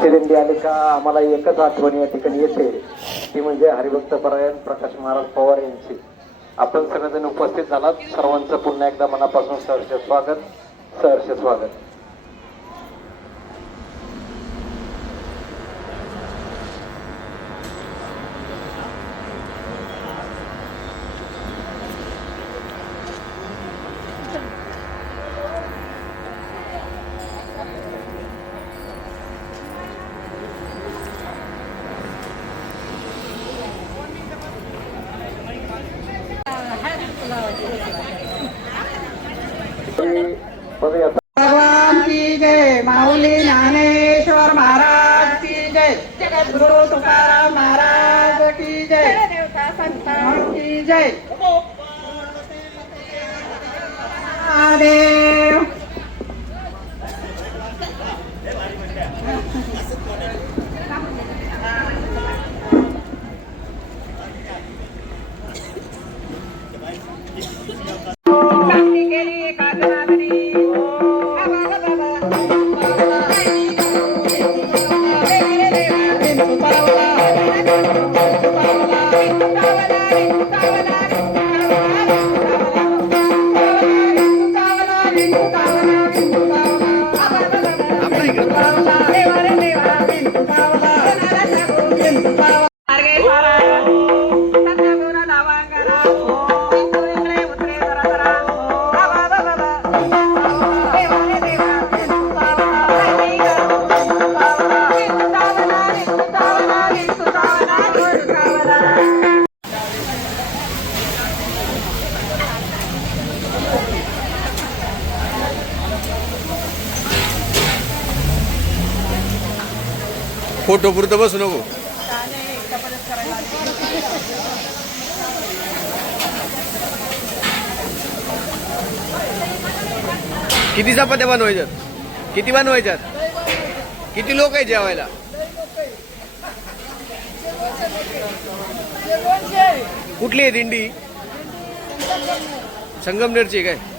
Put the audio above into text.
दिंडी आली का आम्हाला एकच आठवण या ठिकाणी येते ती म्हणजे हरिभक्त परायण प्रकाश महाराज पवार यांची. आपण सगळेजण उपस्थित झालात. सर्वांचं पुन्हा एकदा मनापासून सहर्ष स्वागत. सहर्ष स्वागत. भगवान की जय माऊली ज्ञानेश्वर महाराज की जय जगद्गुरु तुकाराम महाराज की जय. की जय. देव फोटो पुरतं बसू नको. किती चपात्या बनवायच्यात? किती बनवायच्यात? किती लोक आहे जेवायला? कुठली आहे दिंडी? संगमनेरची आहे काय?